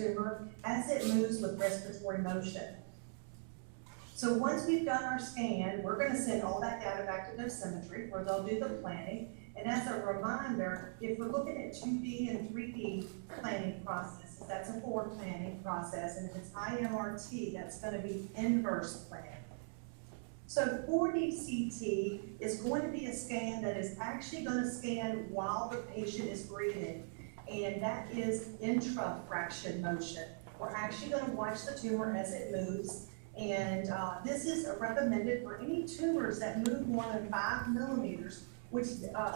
tumor as it moves with respiratory motion. So once we've done our scan, we're going to send all that data back to dosimetry where they'll do the planning. And as a reminder, if we're looking at 2D and 3D planning processes, that's a forward planning process. And if it's IMRT, that's going to be inverse planning. So 4D CT is going to be a scan that is actually going to scan while the patient is breathing. And that is intrafraction motion. We're actually going to watch the tumor as it moves. And this is recommended for any tumors that move more than 5 millimeters, which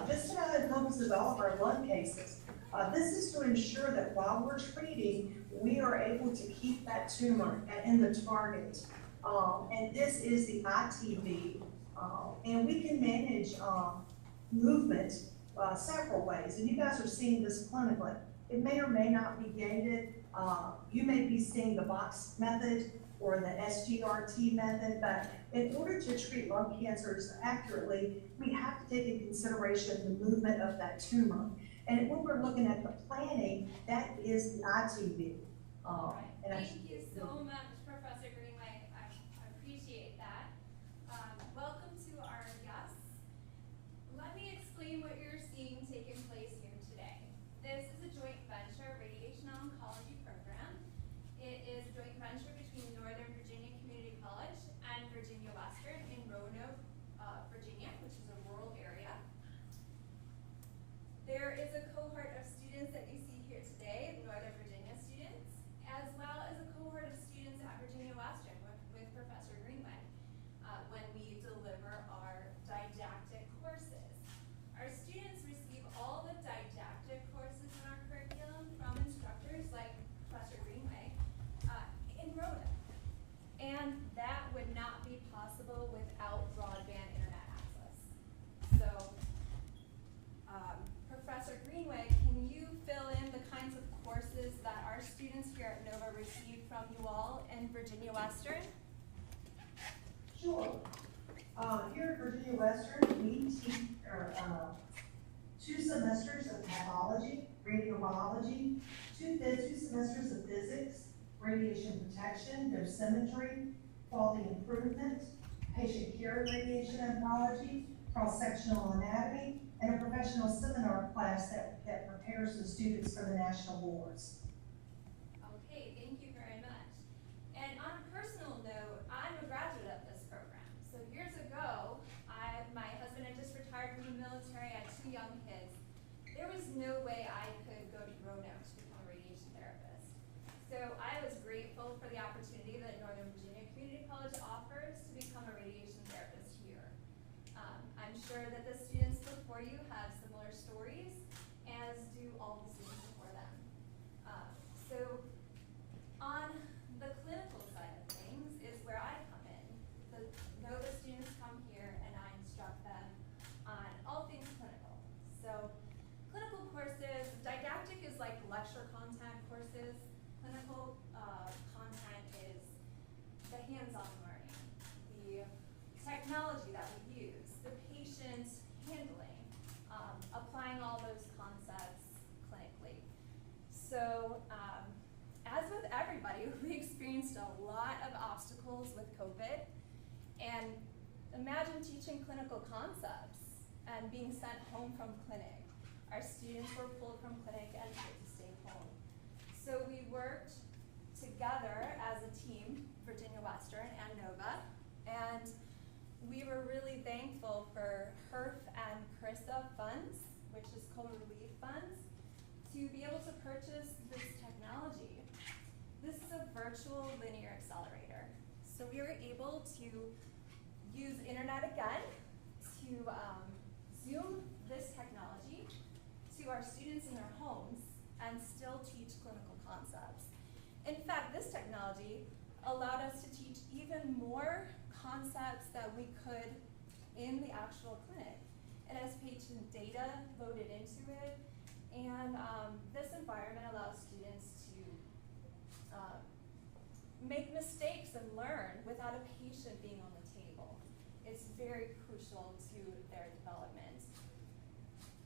just about encompasses all of our lung cases. This is to ensure that while we're treating, we are able to keep that tumor in the target. And this is the ITV. And we can manage movement several ways. And you guys are seeing this clinically. It may or may not be gated. You may be seeing the box method or the SGRT method, but in order to treat lung cancers accurately, we have to take into consideration the movement of that tumor. And when we're looking at the planning, that is the ITV. Thank you so much, Professor Greenway. I appreciate that. Welcome to our guests. Let me explain what you're seeing taking place here today. This is a joint venture radiation oncology program. It is a joint venture between Northern Virginia Community College and Virginia Western in Roanoke, Virginia, which is a rural area. There is a cohort of students that you see here today, Northern Virginia students, as well as a cohort of students at Virginia Western with Professor Greenway when we deliver our didactic courses. Our students receive all the didactic courses in our curriculum from instructors like Professor Greenway in Roanoke. And that would not be possible without broadband internet access. So, Professor Greenway, can you fill in the kinds of courses that our students here at NOVA receive from you all in Virginia Western? Sure. Here at Virginia Western, we teach 2 semesters of pathology, radiobiology, 2 semesters of physics, radiation protection, dosimetry, quality improvement, patient care radiation oncology, cross-sectional anatomy, and a professional seminar class that prepares the students for the national boards. Okay, thank you very much. And on a personal note, I'm a graduate of this program. So years ago, my husband had just retired from the military. I had 2 young kids. There was no way I could go to Roanoke to become a radiation therapist. So I was grateful for the opportunity that Northern Virginia Community College offers to become a radiation therapist here. I'm sure that the students before you have similar stories, as do all the students before them. So on the clinical side of things is where I come in. The NOVA students come here and I instruct them on all things clinical. So clinical courses, didactic is like lecture content courses. Clinical content is the hands-on learning, the technology that we use, the patient handling, applying all those concepts clinically. So as with everybody, we experienced a lot of obstacles with COVID. And imagine teaching clinical concepts and being sent home from clinic. Our students were pulled from clinic and told to stay home. So we worked together as a team, Virginia Western and NOVA, and we were really thankful for HERF and CRISA funds, which is COVID relief funds, to be able to purchase this technology. This is a virtual linear accelerator. So we were able to use internet again to Zoom this technology to our students in their homes and still teach clinical concepts. In fact, this technology allowed us to teach even more concepts that we could in the actual clinic. It has patient data loaded into it, and this environment allows students to make mistakes and learn without a patient being on the table. It's very crucial to their development.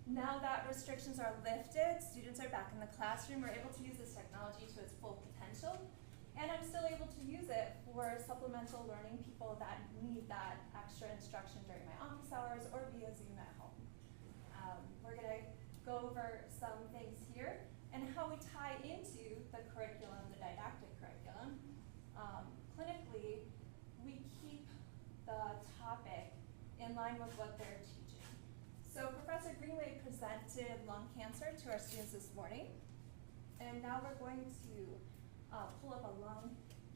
Now that restrictions are lifted, students are back in the classroom, we're able to use this technology to its full potential. supplemental learning people that need that extra instruction during my office hours or via Zoom at home. We're gonna go over some things here and how we tie into the curriculum, the didactic curriculum. Clinically, we keep the topic in line with what they're teaching. So Professor Greenway presented lung cancer to our students this morning, and now we're going to pull up a lung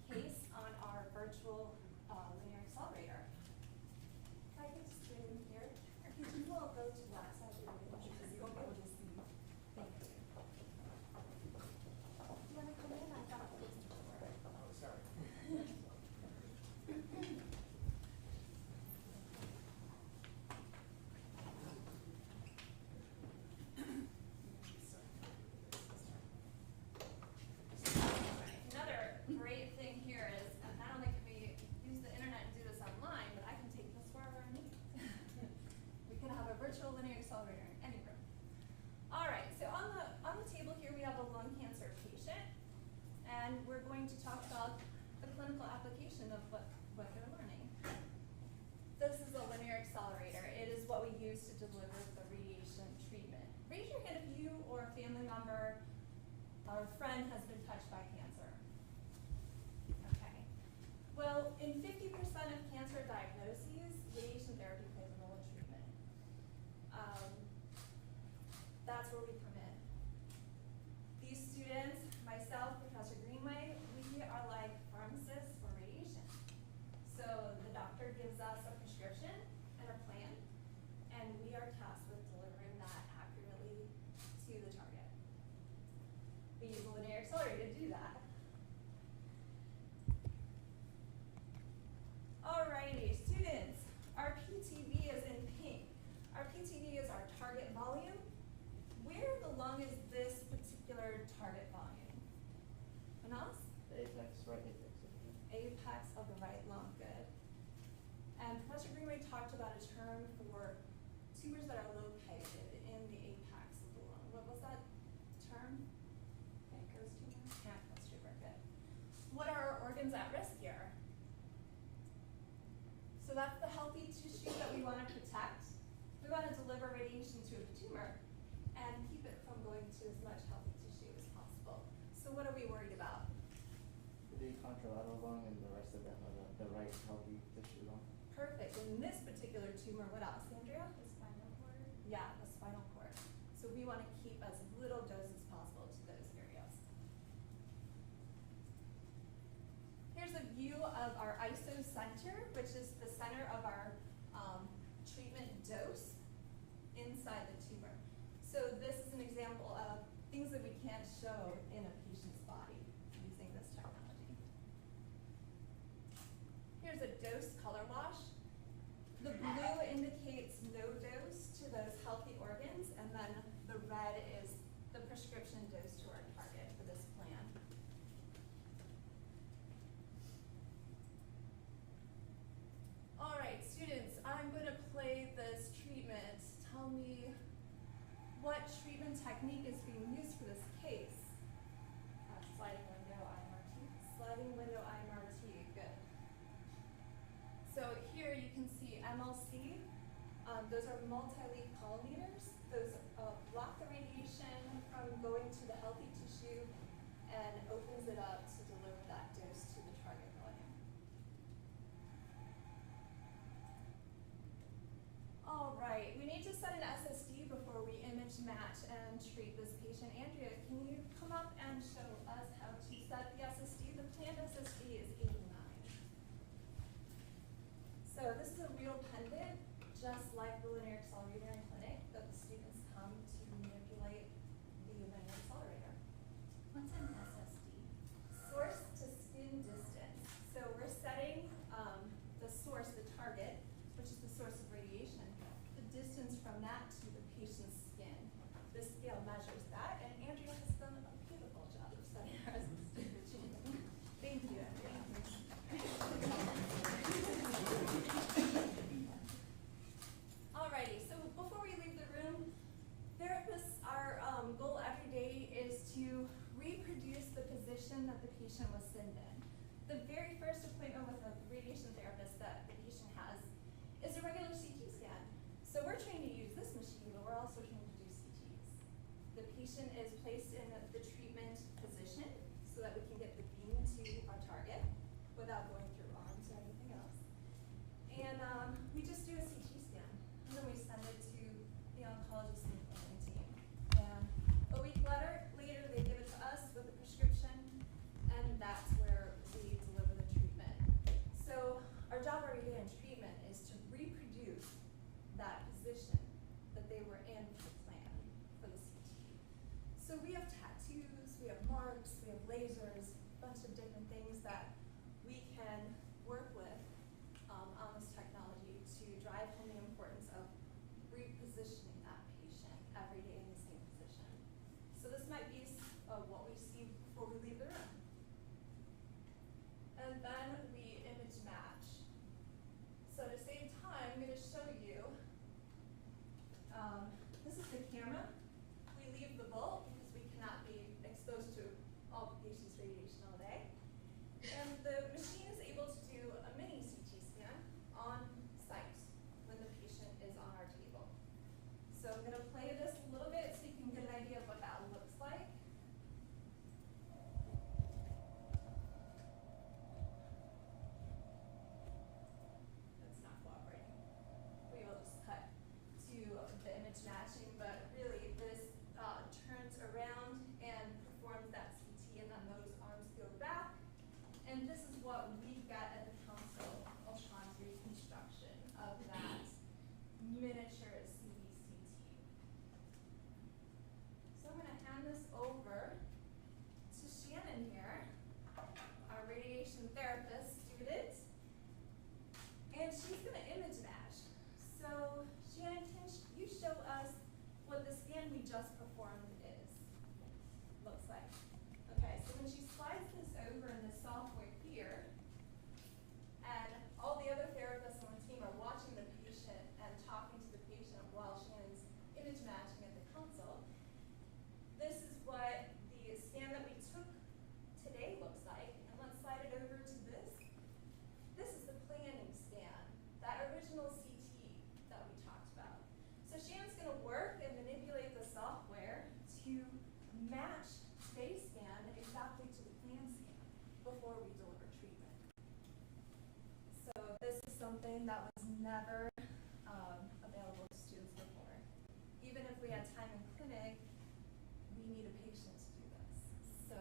case on our virtual linear accelerator. If I could just bring in here, you will go to that side of the room because you won't be able to see. Thank you. Do you want to come in? I've got a poster for it. Oh, sorry. Another great thing here is not only can we use the internet and do this online, but I can take this wherever I need. We can have a virtual linear accelerator in any room. All right, so on the table here we have a lung cancer patient, and we're going to talk about the clinical application of what they're learning. This is a linear accelerator. It is what we use to deliver the radiation treatment. Raise your hand if you or a family member or friend has been touched by cancer. Okay. Well, in 50% of cancer diagnoses, radiation therapy plays a role in treatment. That's where we come in. These students, myself, Professor Greenway, we are like pharmacists for radiation. So the doctor gives us a prescription and a plan, and we are tasked with delivering that accurately to the target. We use a linear accelerator to do that. Alrighty, students, our PTV is in pink. Our PTV is our target volume. Where in the lung is this particular target volume? Manas? The apex, right apex. Apex of the right lung, good. And Professor Greenway talked about a term for tumors that are located in the apex of the lung. What was that term? Panco's tumor? Panco's tumor, good. What are our organs at risk here? So that's the healthy tissue that we want to protect. We want to deliver radiation to a tumor and keep it from going to as much healthy tissue as possible. So what are we worried about? The contralateral lung and the rest of them are the right healthy tissue lung. Perfect. In this particular tumor, what else, Andrea? The spinal cord. Yeah, the spinal cord. So we want to keep as little dose as possible to those areas. Here's a view of our ISO center, which is the center of our treatment dose inside the tumor. So this is an example of things that we can't show in a patient's body using this technology. Here's a dose color wash. The blue indicates no dose to those healthy organs, and then the red is the prescription dose to our target for this plan. All right, students, I'm going to play this treatment. Tell me what treatment technique is being used for this case. Sliding window IMRT. Sliding window IMRT, good. So here you can see MLC. Those are multi-leaf collimators. Those block the radiation from going to the healthy tissue and opens it up to deliver that dose to the target volume. All right, we need to set an SSD before we image match and treat this patient. Andrea, can you come up and show us how to set the SSD? The planned SSD is 89. So this is a real pendant, just like the linear accelerator in clinic, that the students come to manipulate the linear accelerator. What's an SSD? Source to skin distance. So we're setting the source, the target, which is the source of radiation, the distance from that to the patient's skin. This scale measures that, and Andrea has done a beautiful job of setting our SSD. Thank you, Andrea. Alrighty, so before we leave the room, therapists, our goal every day is to reproduce the position that the patient was sent in. The very first appointment with a something that was never available to students before. Even if we had time in clinic, we need a patient to do this. So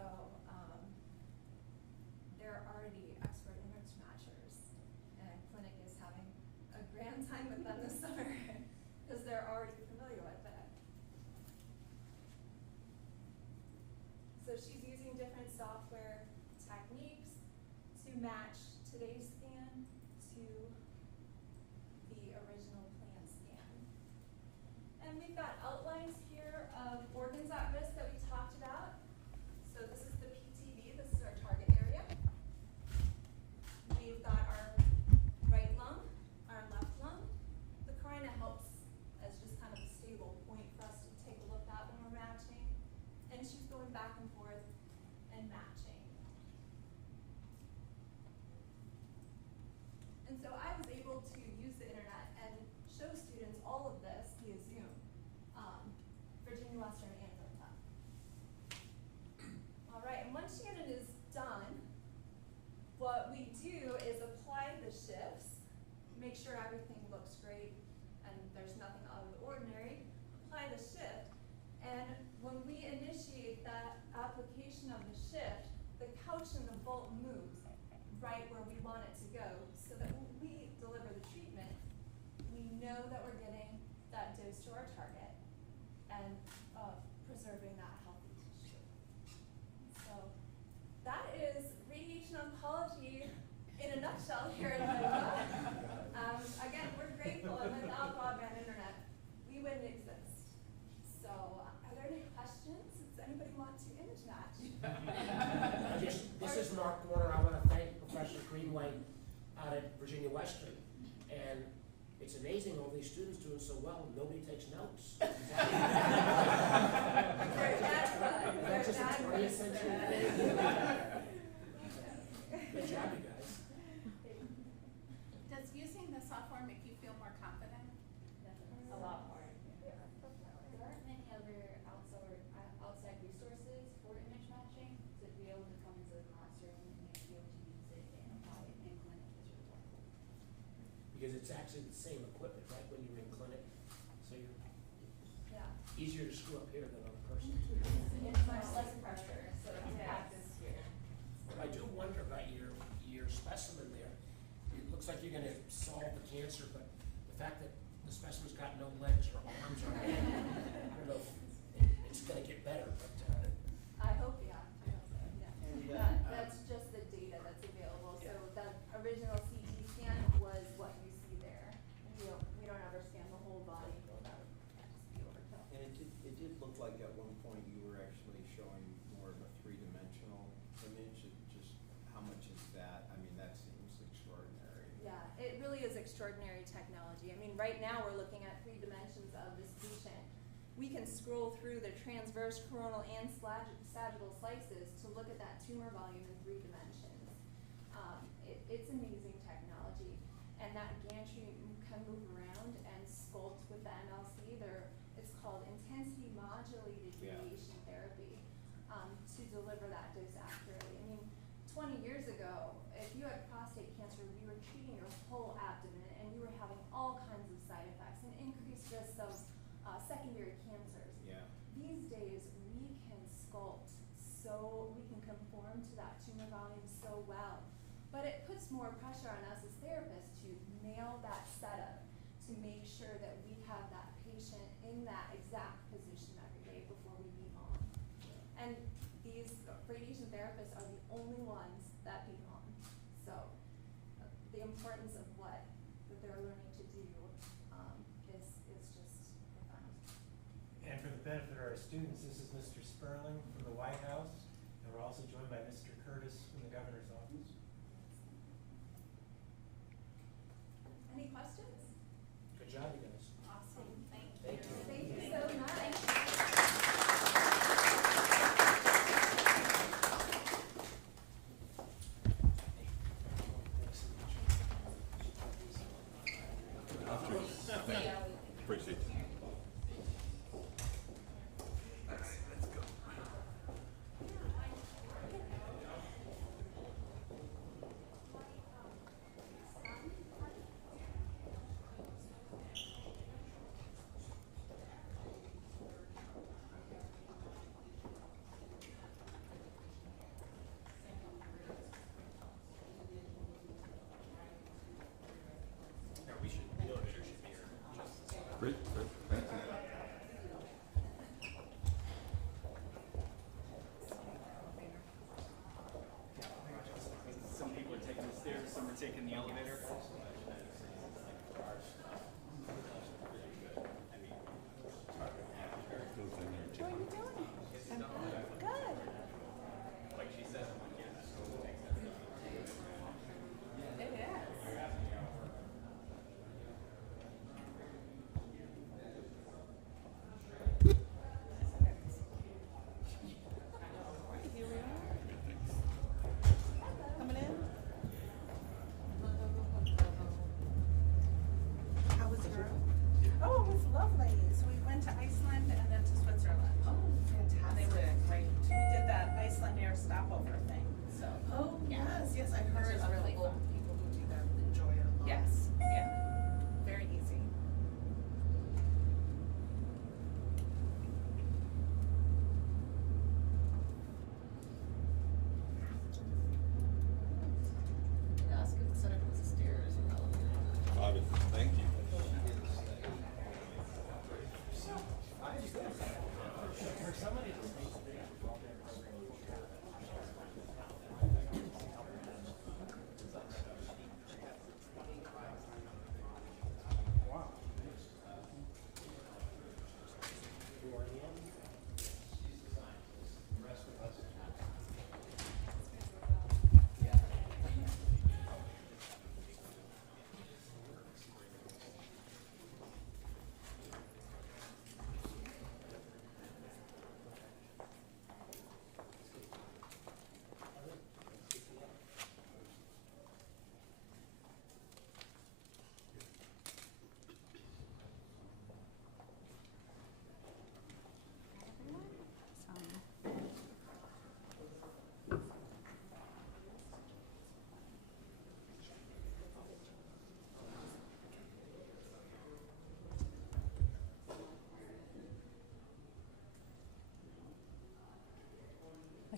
they're already expert image matchers, and clinic is having a grand time with them this summer because they're already familiar with it. So she's using different software techniques to match today's scan to the original plan scan. And we've got outlines here of organs at risk that we talked about. So this is the PTV, this is our target area. We've got our right lung, our left lung. The carina helps as just kind of a stable point for us to take a look at when we're matching. And she's going back and forth and matching. And so I was able to use the internet and show students all of this via Zoom, Virginia Western and Delta. All right, and once Shannon is done, what we do is apply the shifts, make sure everything looks great and there's nothing out of the ordinary, apply the shift, and when we initiate that application of the shift, the couch and the bolt moves right where we want it to go, so that when we deliver the treatment, we know that we're getting that dose to our target and preserving that healthy tissue. So that is radiation oncology in a nutshell here in Iowa. Again, we're grateful, and without broadband internet, we wouldn't exist. So are there any questions? Does anybody want to image match? This is Mark Warner. I want to thank Professor Greenway out at Virginia Western. And it's amazing all these students doing so well, nobody takes notes. Is that just a 20th century thing? Good job, you guys. Does using the software make you feel more confident? A lot more. There aren't many other outside resources for image matching, so to be able to come into the classroom and be able to use it and apply it in clinic is really helpful. Because it's actually the same equipment, right, when you're in clinic. So you're Yeah. easier to screw up here than on a person. It's much less pressure, so it's practice here. I do wonder about your specimen there. It looks like you're going to solve the cancer, but the fact that the specimen's got no legs or arms or anything, I don't know if it's going to get better, but I hope, yeah. I hope so, yeah. And, That's just the data that's available. So that original CT scan was what you see there. We don't ever scan the whole body. That would just be overkill. And it did look like at one point you were actually showing more of a three-dimensional image. Just how much is that? I mean, that seems extraordinary. Yeah, it really is extraordinary technology. I mean, right now we're looking at 3 dimensions of this patient. We can scroll through the transverse, coronal, and sagittal slices to look at that tumor volume in 3 dimensions. It's amazing technology. And that gantry can move around and sculpt with the MLC. It's called intensity modulated radiation therapy to deliver that dose accurately. I mean, 20 years ago, if you had prostate cancer, we were treating your whole abdomen and you were having all kinds of side effects and increased risks of secondary cancers. Yeah. These days, we can sculpt we can conform to that tumor volume so well. But it puts more pressure on us as therapists to nail that setup, to make sure that we have that patient in that exact position every day before we beam on. And these radiation therapists are the only ones that beam on. So the importance of what they're learning to do is just profound. And for the benefit of our students, this is Mr. Sperling from the White House, and we're also joined by Mr. Curtis from the governor's office. Any questions? good job, you guys. Awesome, thank you. Thank you. Thank you so much.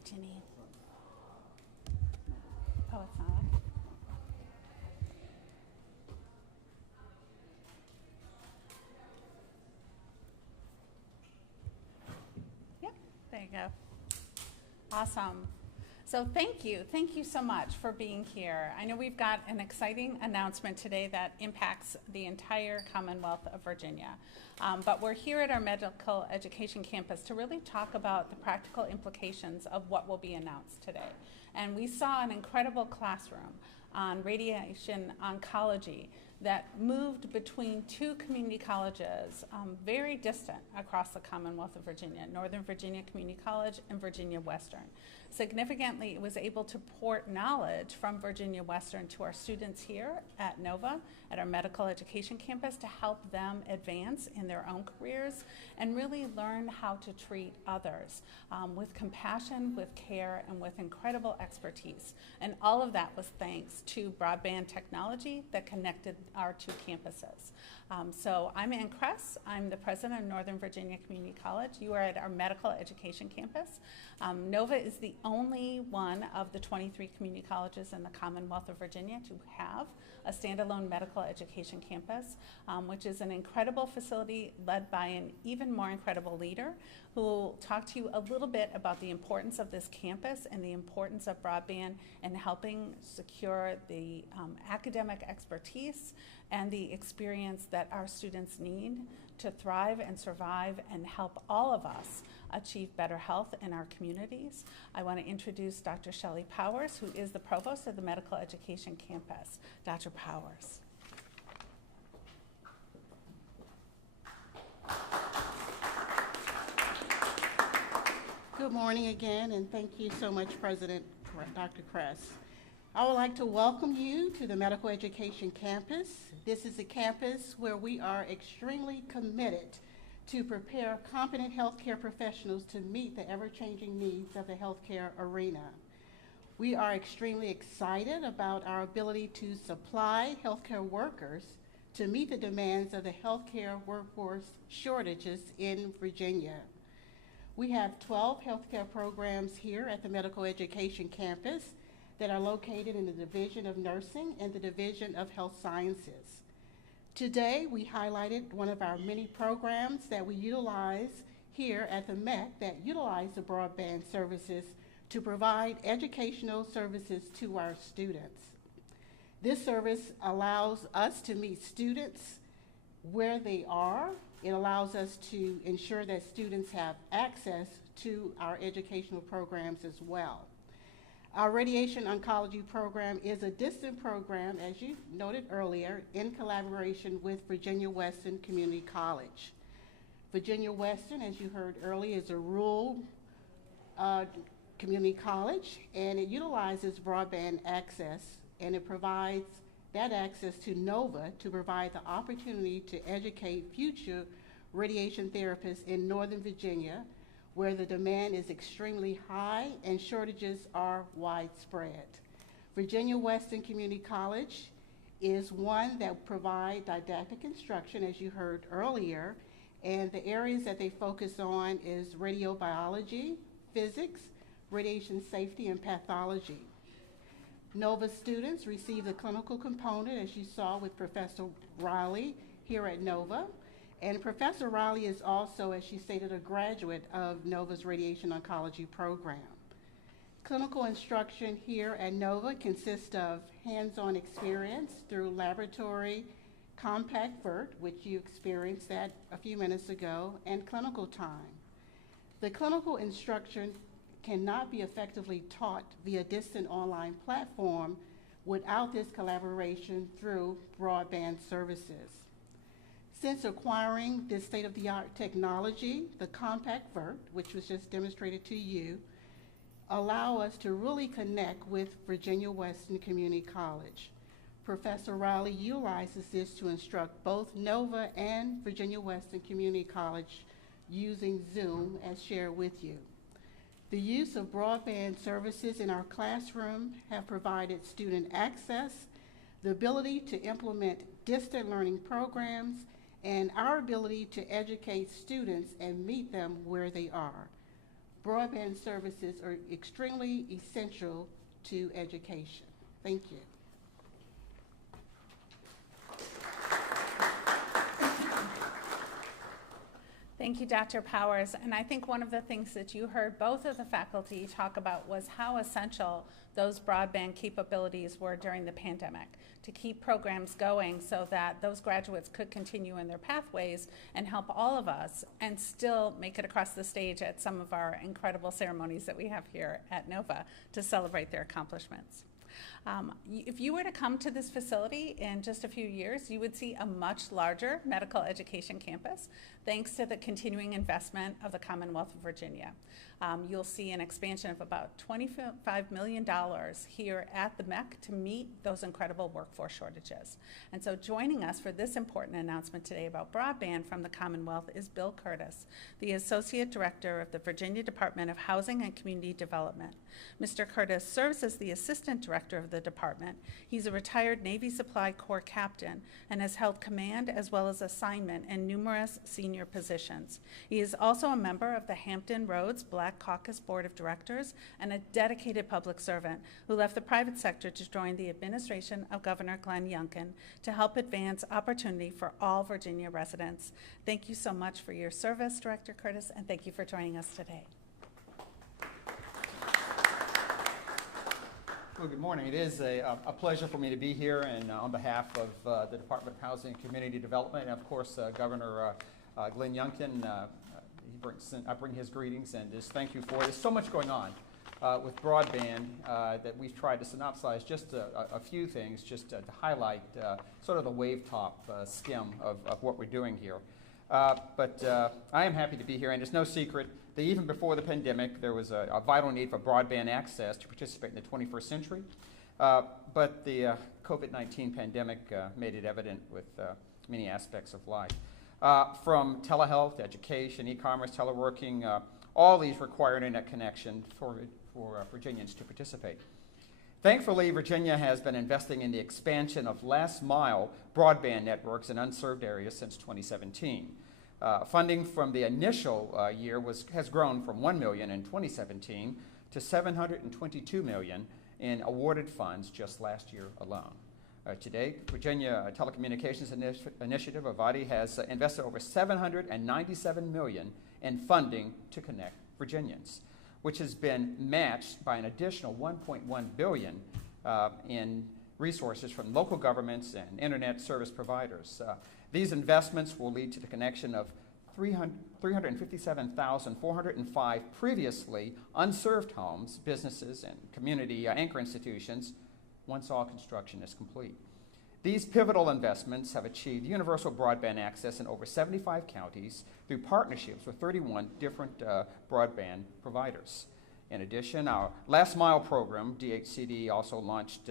what you need. Oh, it's not on? Yep, there you go. Awesome. So thank you so much for being here. I know we've got an exciting announcement today that impacts the entire Commonwealth of Virginia. But we're here at our medical education campus to really talk about the practical implications of what will be announced today. And we saw an incredible classroom on radiation oncology that moved between two community colleges very distant across the Commonwealth of Virginia, Northern Virginia Community College and Virginia Western. Significantly, it was able to port knowledge from Virginia Western to our students here at NOVA, at our medical education campus, to help them advance in their own careers and really learn how to treat others with compassion, with care, and with incredible expertise. And all of that was thanks to broadband technology that connected our two campuses. So I'm Ann Kress. I'm the president of Northern Virginia Community College. You are at our medical education campus. NOVA is the only one of the 23 community colleges in the Commonwealth of Virginia to have a standalone medical education campus, which is an incredible facility led by an even more incredible leader who will talk to you a little bit about the importance of this campus and the importance of broadband and helping secure the academic expertise and the experience that our students need to thrive and survive and help all of us achieve better health in our communities. I want to introduce Dr. Shelley Powers, who is the provost of the Medical Education Campus. Dr. Powers. Good morning again, and thank you so much, President Dr. Kress. I would like to welcome you to the Medical Education Campus. This is a campus where we are extremely committed to prepare competent healthcare professionals to meet the ever-changing needs of the healthcare arena. We are extremely excited about our ability to supply healthcare workers to meet the demands of the healthcare workforce shortages in Virginia. We have 12 healthcare programs here at the Medical Education Campus that are located in the Division of Nursing and the Division of Health Sciences. Today, we highlighted one of our many programs that we utilize here at the MEC that utilize the broadband services to provide educational services to our students. This service allows us to meet students where they are. It allows us to ensure that students have access to our educational programs as well. Our radiation oncology program is a distant program, as you noted earlier, in collaboration with Virginia Western Community College. Virginia Western, as you heard earlier, is a rural community college, and it utilizes broadband access, and it provides that access to NOVA to provide the opportunity to educate future radiation therapists in Northern Virginia, where the demand is extremely high and shortages are widespread. Virginia Western Community College is one that provides didactic instruction, as you heard earlier, and the areas that they focus on is radiobiology, physics, radiation safety, and pathology. NOVA students receive the clinical component, as you saw with Professor Riley here at NOVA. And Professor Riley is also, as she stated, a graduate of NOVA's radiation oncology program. Clinical instruction here at NOVA consists of hands-on experience through laboratory, compact vert, which you experienced that a few minutes ago, and clinical time. The clinical instruction cannot be effectively taught via distant online platform without this collaboration through broadband services. Since acquiring this state-of-the-art technology, the compact vert, which was just demonstrated to you, allow us to really connect with Virginia Western Community College. Professor Riley utilizes this to instruct both NOVA and Virginia Western Community College using Zoom, as shared with you. The use of broadband services in our classroom have provided student access, the ability to implement distant learning programs, and our ability to educate students and meet them where they are. broadband services are extremely essential to education. Thank you. Thank you, Dr. Powers. And I think one of the things that you heard both of the faculty talk about was how essential those broadband capabilities were during the pandemic to keep programs going so that those graduates could continue in their pathways and help all of us and still make it across the stage at some of our incredible ceremonies that we have here at NOVA to celebrate their accomplishments. If you were to come to this facility in just a few years, you would see a much larger medical education campus, thanks to the continuing investment of the Commonwealth of Virginia. You'll see an expansion of about $25 million here at the MEC to meet those incredible workforce shortages. And so joining us for this important announcement today about broadband from the Commonwealth is Bill Curtis, the Associate Director of the Virginia Department of Housing and Community Development. Mr. Curtis serves as the Assistant Director of the department. He's a retired Navy Supply Corps captain and has held command as well as assignment in numerous senior positions. He is also a member of the Hampton Roads Black Caucus Board of Directors and a dedicated public servant who left the private sector to join the administration of Governor Glenn Youngkin to help advance opportunity for all Virginia residents. Thank you so much for your service, Director Curtis, and thank you for joining us today. Well, good morning. It is a pleasure for me to be here, and on behalf of the Department of Housing and Community Development, and of course Governor Glenn Youngkin, I bring his greetings and just thank you for it. There's so much going on with broadband that we've tried to synopsize just a few things, just to highlight sort of the wave top skim of what we're doing here. But I am happy to be here, and it's no secret that even before the pandemic, there was a vital need for broadband access to participate in the 21st century. But the COVID-19 pandemic made it evident with many aspects of life. From telehealth, education, e-commerce, teleworking, all these require internet connection for Virginians to participate. Thankfully, Virginia has been investing in the expansion of last-mile broadband networks in unserved areas since 2017. Funding from the initial year has grown from $1 million in 2017 to $722 million in awarded funds just last year alone. To date, Virginia Telecommunications Initiative, or VADI, has invested over $797 million in funding to connect Virginians, which has been matched by an additional $1.1 billion in resources from local governments and internet service providers. These investments will lead to the connection of 357,405 previously unserved homes, businesses, and community anchor institutions once all construction is complete. These pivotal investments have achieved universal broadband access in over 75 counties through partnerships with 31 different broadband providers. In addition, our Last Mile program, DHCD, also launched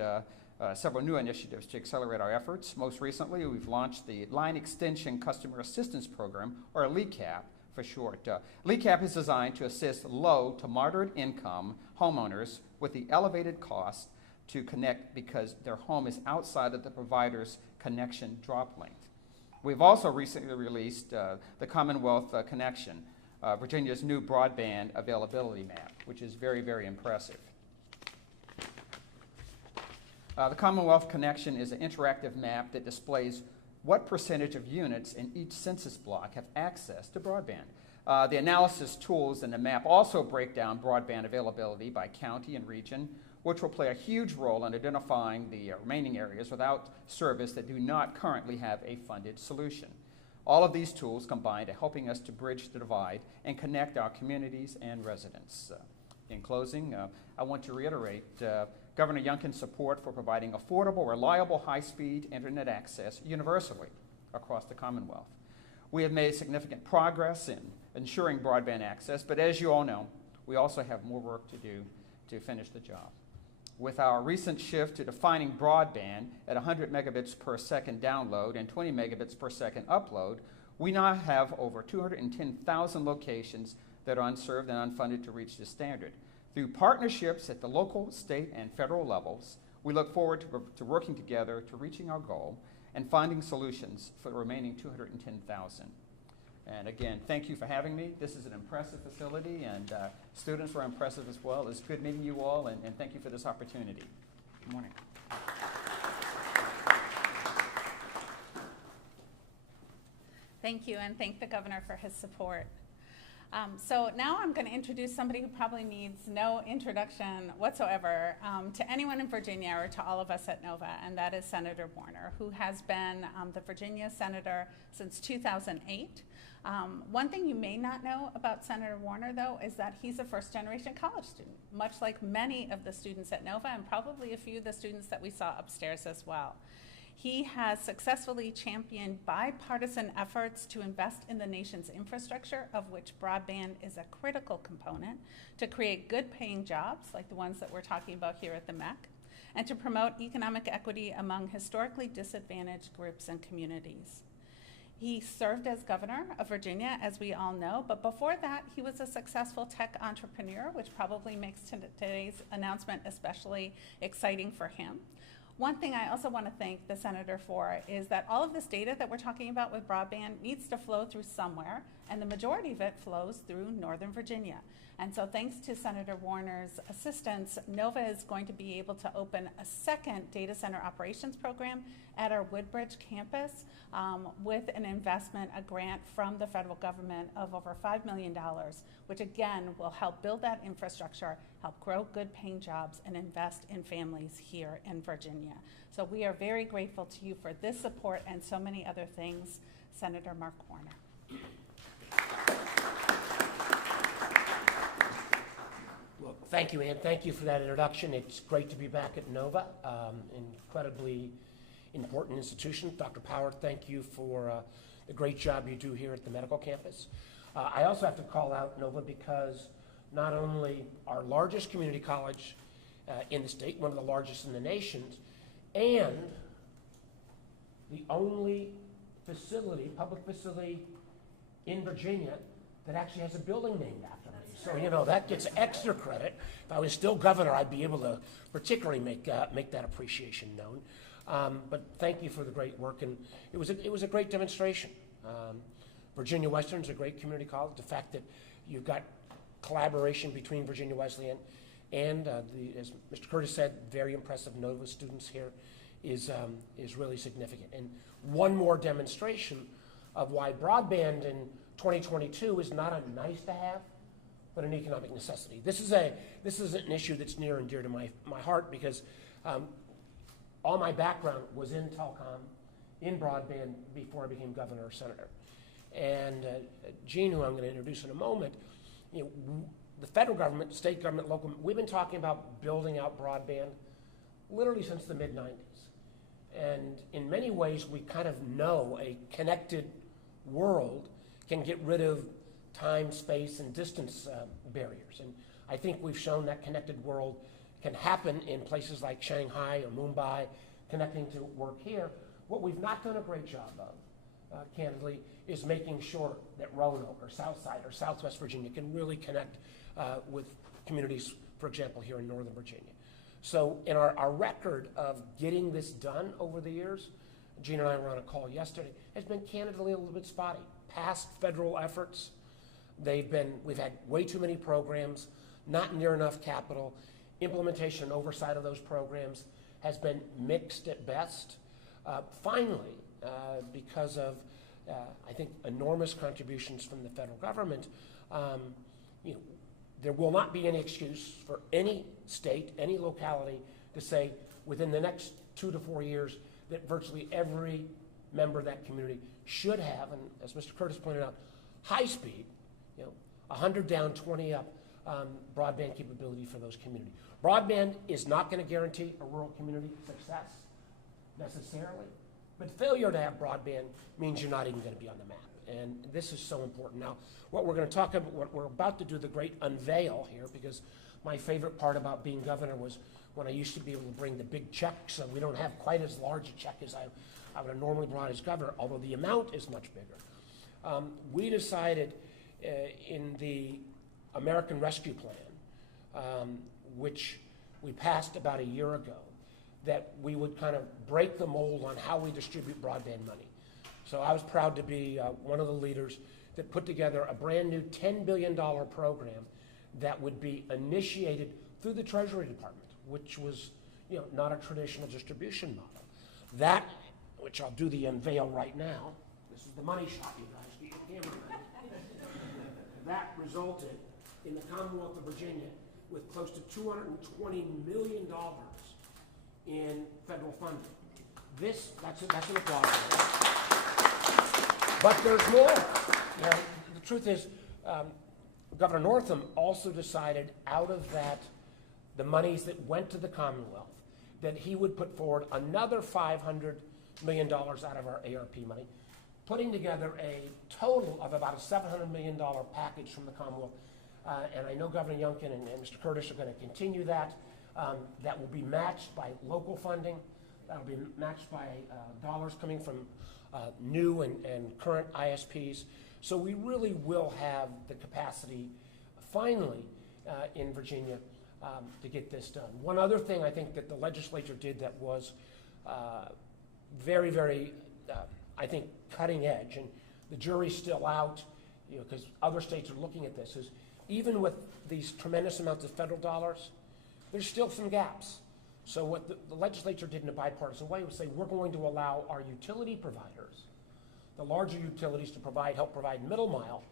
several new initiatives to accelerate our efforts. Most recently, we've launched the Line Extension Customer Assistance Program, or LECAP for short. LECAP is designed to assist low to moderate income homeowners with the elevated cost to connect because their home is outside of the provider's connection drop length. We've also recently released the Commonwealth Connection, Virginia's new broadband availability map, which is very, very impressive. The Commonwealth Connection is an interactive map that displays what percentage of units in each census block have access to broadband. The analysis tools in the map also break down broadband availability by county and region, which will play a huge role in identifying the remaining areas without service that do not currently have a funded solution. All of these tools combine to helping us to bridge the divide and connect our communities and residents. In closing, I want to reiterate Governor Youngkin's support for providing affordable, reliable, high-speed internet access universally across the Commonwealth. We have made significant progress in ensuring broadband access, but as you all know, we also have more work to do to finish the job. With our recent shift to defining broadband at 100 megabits per second download and 20 megabits per second upload, we now have over 210,000 locations that are unserved and unfunded to reach this standard. Through partnerships at the local, state, and federal levels, we look forward to working together to reaching our goal and finding solutions for the remaining 210,000. And again, thank you for having me. This is an impressive facility, and students were impressive as well. It's good meeting you all, and thank you for this opportunity. Good morning. Thank you, and thank the governor for his support. So now I'm going to introduce somebody who probably needs no introduction whatsoever to anyone in Virginia or to all of us at NOVA, and that is Senator Warner, who has been the Virginia senator since 2008. One thing you may not know about Senator Warner, though, is that he's a first-generation college student, much like many of the students at NOVA and probably a few of the students that we saw upstairs as well. He has successfully championed bipartisan efforts to invest in the nation's infrastructure, of which broadband is a critical component, to create good-paying jobs, like the ones that we're talking about here at the MEC, and to promote economic equity among historically disadvantaged groups and communities. He served as governor of Virginia, as we all know, but before that, he was a successful tech entrepreneur, which probably makes today's announcement especially exciting for him. One thing I also want to thank the senator for is that all of this data that we're talking about with broadband needs to flow through somewhere, and the majority of it flows through Northern Virginia. And so thanks to Senator Warner's assistance, NOVA is going to be able to open a second data center operations program at our Woodbridge campus with an investment, a grant from the federal government of over $5 million, which again will help build that infrastructure, help grow good paying jobs, and invest in families here in Virginia. So we are very grateful to you for this support and so many other things, Senator Mark Warner. Well, thank you, Ann. Thank you for that introduction. It's great to be back at NOVA, incredibly important institution. Dr. Power, thank you for the great job you do here at the medical campus. I also have to call out NOVA because not only our largest community college in the state, one of the largest in the nation, and the only facility, public facility in Virginia that actually has a building named after me. So, you know, that gets extra credit. If I was still governor, I'd be able to particularly make that appreciation known. But thank you for the great work, and it was a great demonstration. Virginia Western's a great community college. The fact that you've got collaboration between Virginia Wesleyan and as Mr. Curtis said, very impressive NOVA students here is really significant. And one more demonstration of why broadband in 2022 is not a nice to have, but an economic necessity. This is an issue that's near and dear to my heart because all my background was in telecom, in broadband before I became governor or senator. And Gene, who I'm going to introduce in a moment, you know, the federal government, state government, local, we've been talking about building out broadband literally since the mid-90s. And in many ways, we kind of know a connected world can get rid of time, space, and distance barriers. And I think we've shown that connected world can happen in places like Shanghai or Mumbai, connecting to work here. What we've not done a great job of, candidly, is making sure that Roanoke or Southside or Southwest Virginia can really connect with communities, for example, here in Northern Virginia. So in our record of getting this done over the years, Gene and I were on a call yesterday, has been candidly a little bit spotty. Past federal efforts, we've had way too many programs, not near enough capital. Implementation and oversight of those programs has been mixed at best. Finally, because of, I think, enormous contributions from the federal government, you know, there will not be any excuse for any state, any locality to say within the next 2 to 4 years that virtually every member of that community should have, and as Mr. Curtis pointed out, high speed, you know, 100 down, 20 up, broadband capability for those communities. Broadband is not going to guarantee a rural community success necessarily, but failure to have broadband means you're not even going to be on the map. And this is so important. Now, what we're going to talk about, what we're about to do the great unveil here, because my favorite part about being governor was when I used to be able to bring the big checks. We don't have quite as large a check as I would have normally brought as governor, although the amount is much bigger. We decided in the American Rescue Plan, which we passed about a year ago, that we would kind of break the mold on how we distribute broadband money. So I was proud to be one of the leaders that put together a brand new $10 billion program that would be initiated through the Treasury Department, which was, you know, not a traditional distribution model. That, which I'll do the unveil right now, this is the money shot, you guys, get your camera ready. That resulted in the Commonwealth of Virginia with close to $220 million in federal funding. That's an applause. But there's more. You know, the truth is, Governor Northam also decided out of that, the monies that went to the Commonwealth, that he would put forward another $500 million out of our ARP money, putting together a total of about a $700 million package from the Commonwealth. And I know Governor Youngkin and Mr. Curtis are going to continue that. That will be matched by local funding. That will be matched by dollars coming from new and current ISPs. So we really will have the capacity, finally, in Virginia to get this done. One other thing I think that the legislature did that was very, very, I think, cutting edge, and the jury's still out, you know, because other states are looking at this, is even with these tremendous amounts of federal dollars, there's still some gaps. So what the legislature did in a bipartisan way was say, we're going to allow our utility providers, the larger utilities, to help provide middle mile,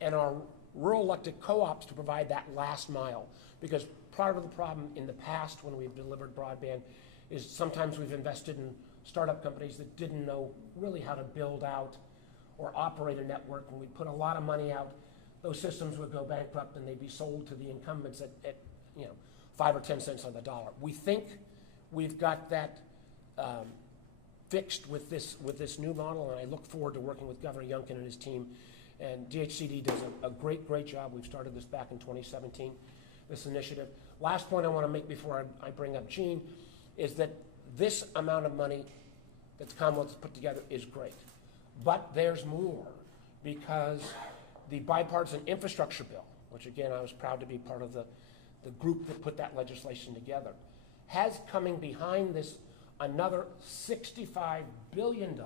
and our rural electric co-ops to provide that last mile. Because part of the problem in the past when we've delivered broadband is sometimes we've invested in startup companies that didn't know really how to build out or operate a network, and we'd put a lot of money out. Those systems would go bankrupt and they'd be sold to the incumbents at 5 or 10 cents on the dollar. We think we've got that fixed with this new model, and I look forward to working with Governor Youngkin and his team. And DHCD does a great job. We've started this back in 2017, this initiative. Last point I want to make before I bring up Gene is that this amount of money that the Commonwealth has put together is great. But there's more, because the bipartisan infrastructure bill, which again I was proud to be part of the group that put that legislation together, has coming behind this another $65 billion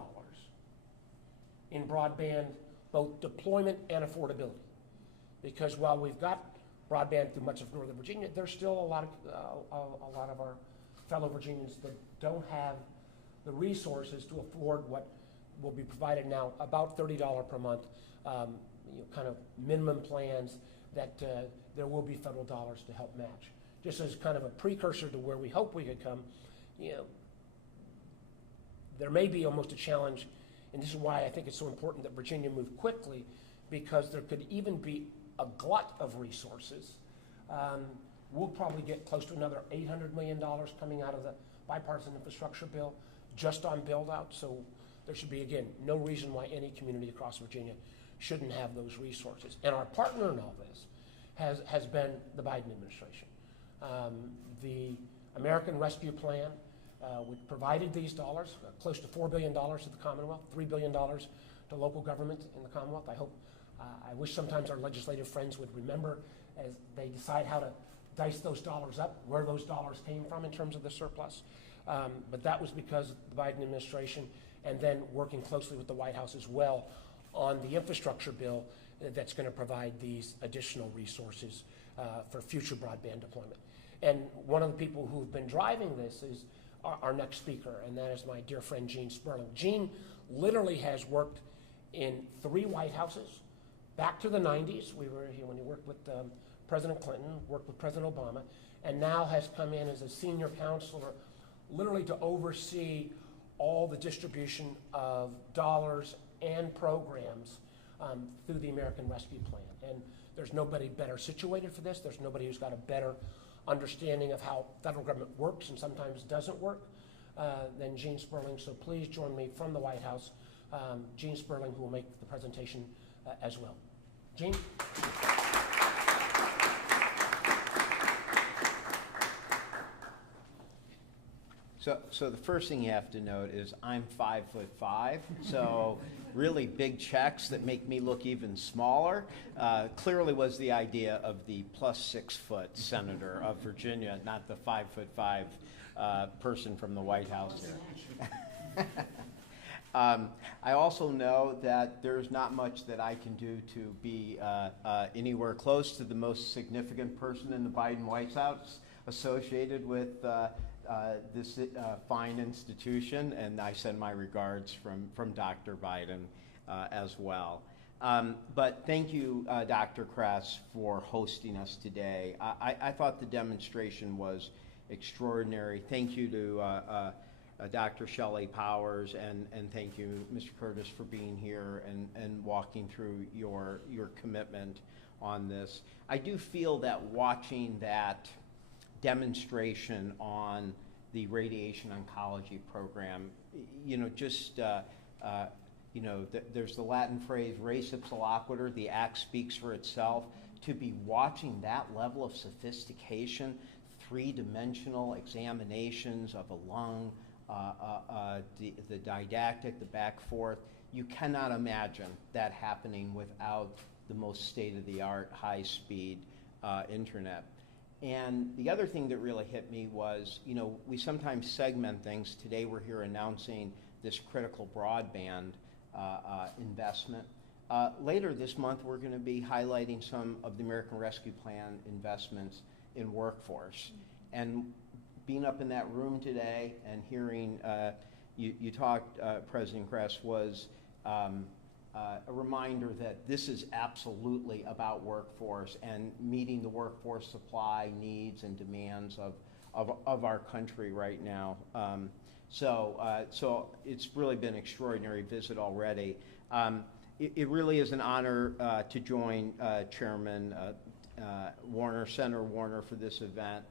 in broadband, both deployment and affordability. Because while we've got broadband through much of Northern Virginia, there's still a lot of our fellow Virginians that don't have the resources to afford what will be provided now, about $30 per month, kind of minimum plans that there will be federal dollars to help match. Just as kind of a precursor to where we hope we could come, there may be almost a challenge, and this is why I think it's so important that Virginia move quickly, because there could even be a glut of resources. We'll probably get close to another $800 million coming out of the bipartisan infrastructure bill just on build-out. So there should be, again, no reason why any community across Virginia shouldn't have those resources. And our partner in all this has been the Biden administration. The American Rescue Plan, we provided these dollars, close to $4 billion to the Commonwealth, $3 billion to local government in the Commonwealth. I wish sometimes our legislative friends would remember as they decide how to dice those dollars up, where those dollars came from in terms of the surplus. But that was because of the Biden administration, and then working closely with the White House as well on the infrastructure bill that's going to provide these additional resources for future broadband deployment. And one of the people who've been driving this is our next speaker, and that is my dear friend Gene Sperling. Gene literally has worked in 3 White Houses, back to the 90s. We were here when he worked with President Clinton, worked with President Obama, and now has come in as a senior counselor, literally to oversee all the distribution of dollars and programs through the American Rescue Plan. And there's nobody better situated for this. There's nobody who's got a better understanding of how federal government works and sometimes doesn't work than Gene Sperling. So please join me from the White House, Gene Sperling, who will make the presentation as well. Gene? So the first thing you have to note is I'm 5'5", so really big checks that make me look even smaller. Clearly was the idea of the +6-foot senator of Virginia, not the 5'5" person from the White House here. I also know that there's not much that I can do to be anywhere close to the most significant person in the Biden White House associated with this fine institution, and I send my regards from Dr. Biden as well. But thank you, Dr. Kress, for hosting us today. I thought the demonstration was extraordinary. Thank you to Dr. Shelley Powers, and thank you, Mr. Curtis, for being here and walking through your commitment on this. I do feel that watching that demonstration on the radiation oncology program, there's the Latin phrase, res ipsa loquitur, the act speaks for itself. To be watching that level of sophistication, three-dimensional examinations of a lung, the didactic, the back forth, you cannot imagine that happening without the most state-of-the-art, high-speed internet. And the other thing that really hit me was, we sometimes segment things. Today we're here announcing this critical broadband investment. Later this month, we're going to be highlighting some of the American Rescue Plan investments in workforce. And being up in that room today and hearing you talk, President Kress, was a reminder that this is absolutely about workforce and meeting the workforce supply needs and demands of our country right now. So it's really been an extraordinary visit already. It really is an honor to join Chairman Warner, Senator Warner, for this event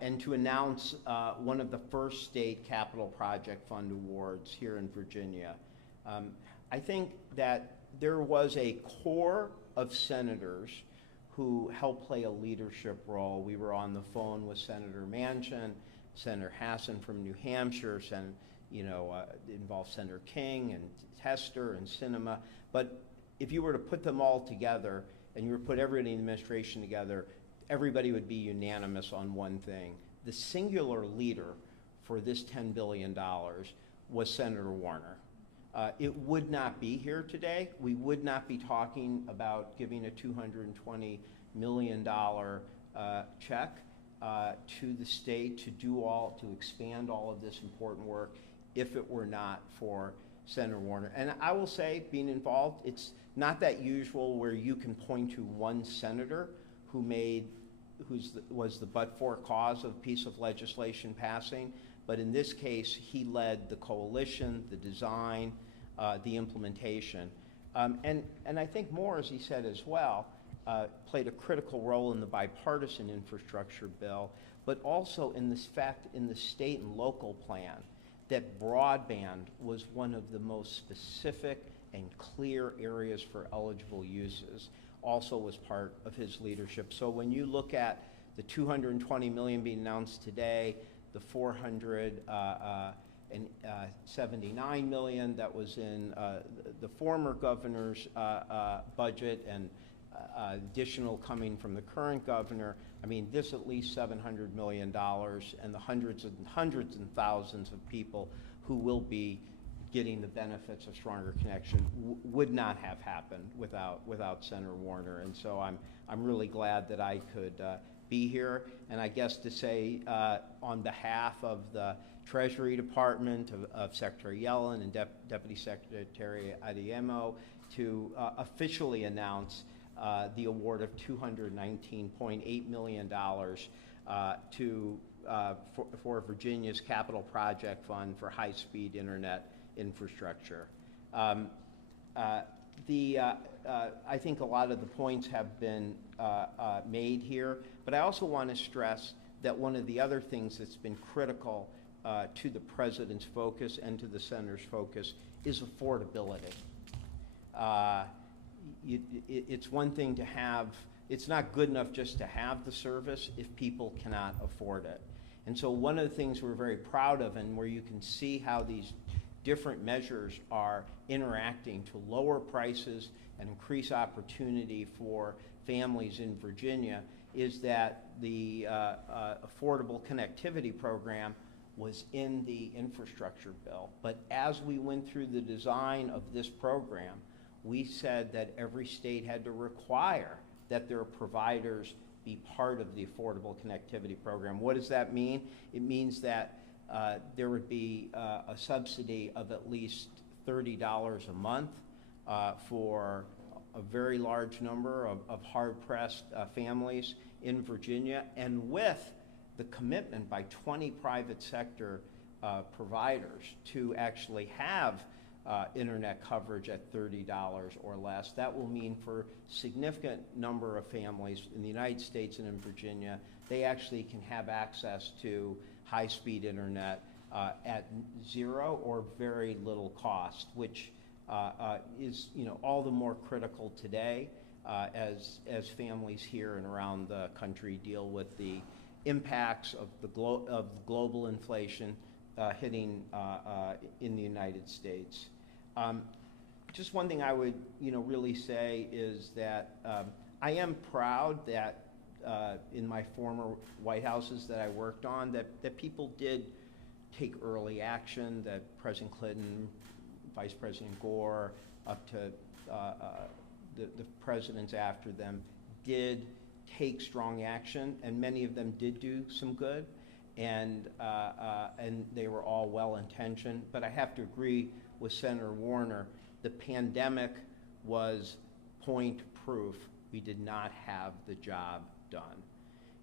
and to announce one of the first state capital project fund awards here in Virginia. I think that there was a core of senators who helped play a leadership role. We were on the phone with Senator Manchin, Senator Hassan from New Hampshire, it involved Senator King and Tester and Sinema. But if you were to put them all together and you were to put everybody in the administration together, everybody would be unanimous on one thing. The singular leader for this $10 billion was Senator Warner. It would not be here today. We would not be talking about giving a $220 million check to the state to expand all of this important work if it were not for Senator Warner. And I will say, being involved, it's not that usual where you can point to one senator who was the but-for cause of a piece of legislation passing. But in this case, he led the coalition, the design, the implementation. And I think Moore, as he said as well, played a critical role in the bipartisan infrastructure bill, but also in this fact in the state and local plan that broadband was one of the most specific and clear areas for eligible uses, also was part of his leadership. So when you look at the $220 million being announced today, the $479 million that was in the former governor's budget, and additional coming from the current governor, I mean, this at least $700 million, and the hundreds and thousands of people who will be getting the benefits of stronger connection would not have happened without Senator Warner. And so I'm really glad that I could be here. And I guess to say on behalf of the Treasury Department, of Secretary Yellen and Deputy Secretary Adeyemo, to officially announce the award of $219.8 million for Virginia's Capital Project Fund for high-speed internet infrastructure. I think a lot of the points have been made here, but I also want to stress that one of the other things that's been critical to the President's focus and to the Senator's focus is affordability. It's one thing to have, it's not good enough just to have the service if people cannot afford it. And so one of the things we're very proud of, and where you can see how these different measures are interacting to lower prices and increase opportunity for families in Virginia, is that the Affordable Connectivity Program was in the infrastructure bill. But as we went through the design of this program, we said that every state had to require that their providers be part of the Affordable Connectivity Program. What does that mean? It means that there would be a subsidy of at least $30 a month for a very large number of hard-pressed families in Virginia, and with the commitment by 20 private sector providers to actually have internet coverage at $30 or less. That will mean for significant number of families in the United States and in Virginia, they actually can have access to high-speed internet at zero or very little cost, which is all the more critical today as families here and around the country deal with the impacts of the global inflation hitting in the United States. Just one thing I would really say is that I am proud that in my former White Houses that I worked on that people did take early action, that President Clinton, Vice President Gore, up to the presidents after them did take strong action, and many of them did do some good, and they were all well-intentioned. But I have to agree with Senator Warner, the pandemic was point proof we did not have the job done.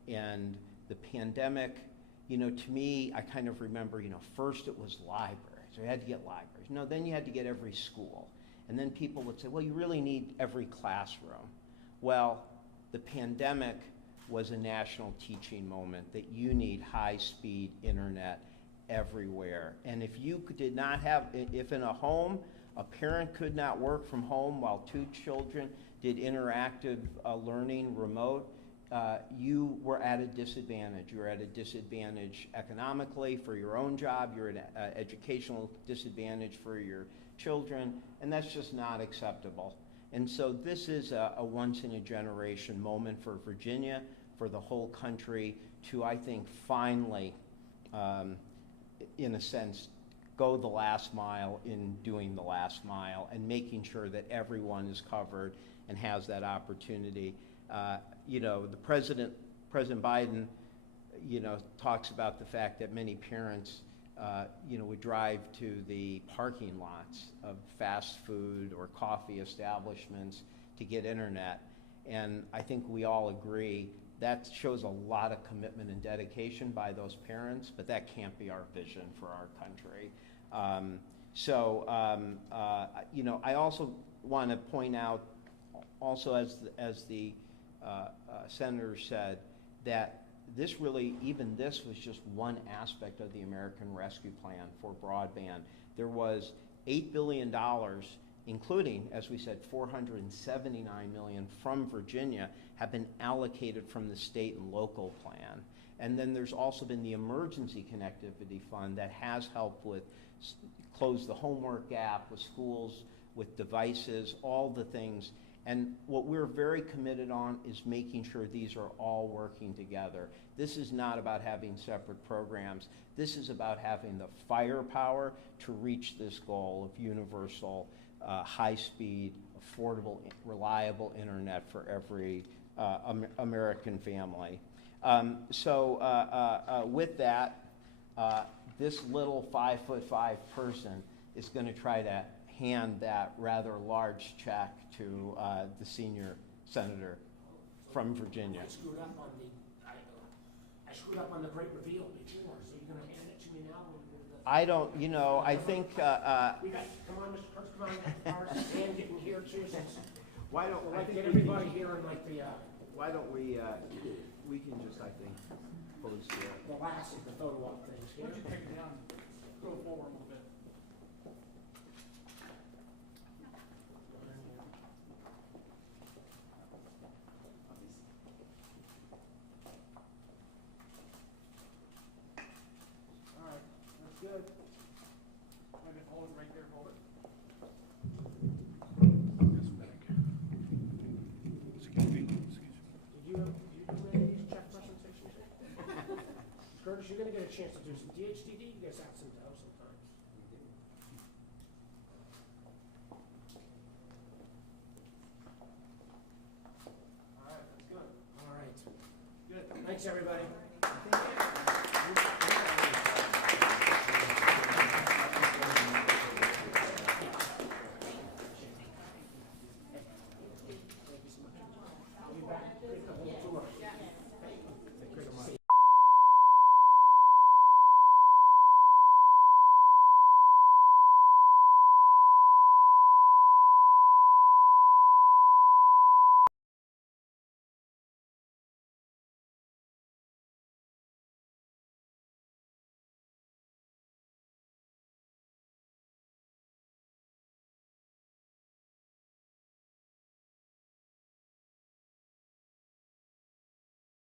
And the pandemic, to me, I kind of remember, first it was libraries. We had to get libraries. No, then you had to get every school. And then people would say, well, you really need every classroom. Well, the pandemic was a national teaching moment that you need high-speed internet everywhere. And if you did not have, if in a home, a parent could not work from home while two children did interactive learning remote, you were at a disadvantage. You were at a disadvantage economically for your own job. You're at an educational disadvantage for your children, and that's just not acceptable. And so this is a once-in-a-generation moment for Virginia, for the whole country, to, I think, finally, in a sense, go the last mile in doing the last mile and making sure that everyone is covered and has that opportunity. The President Biden, talks about the fact that many parents, would drive to the parking lots of fast food or coffee establishments to get internet. And I think we all agree that shows a lot of commitment and dedication by those parents, but that can't be our vision for our country. I also want to point out, also as the senator said, that this really, even this was just one aspect of the American Rescue Plan for broadband. There was $8 billion, including, as we said, $479 million from Virginia have been allocated from the state and local plan. And then there's also been the Emergency Connectivity Fund that has helped with close the homework gap with schools, with devices, all the things. And what we're very committed on is making sure these are all working together. This is not about having separate programs. This is about having the firepower to reach this goal of universal, high-speed, affordable, reliable internet for every American family. With that, this little 5'5" person is going to try to hand that rather large check to the senior senator from Virginia. I screwed up on the great reveal before, so you're going to hand it to me now? I don't, I think. We got, come on, Mr. Kurtz, come on, ours is hand getting here too. Why don't we'll get everybody here in like the. Why don't we can just, I think, close the last of the photo op things here. Why don't you take it down, go forward a little bit. Good. Maybe hold it right there, hold it. Did you do any of these check presentations? Curtis, you're going to get a chance to do some DHTD, you guys have some dough sometimes. All right, that's good. All right. Good. Thanks, everybody.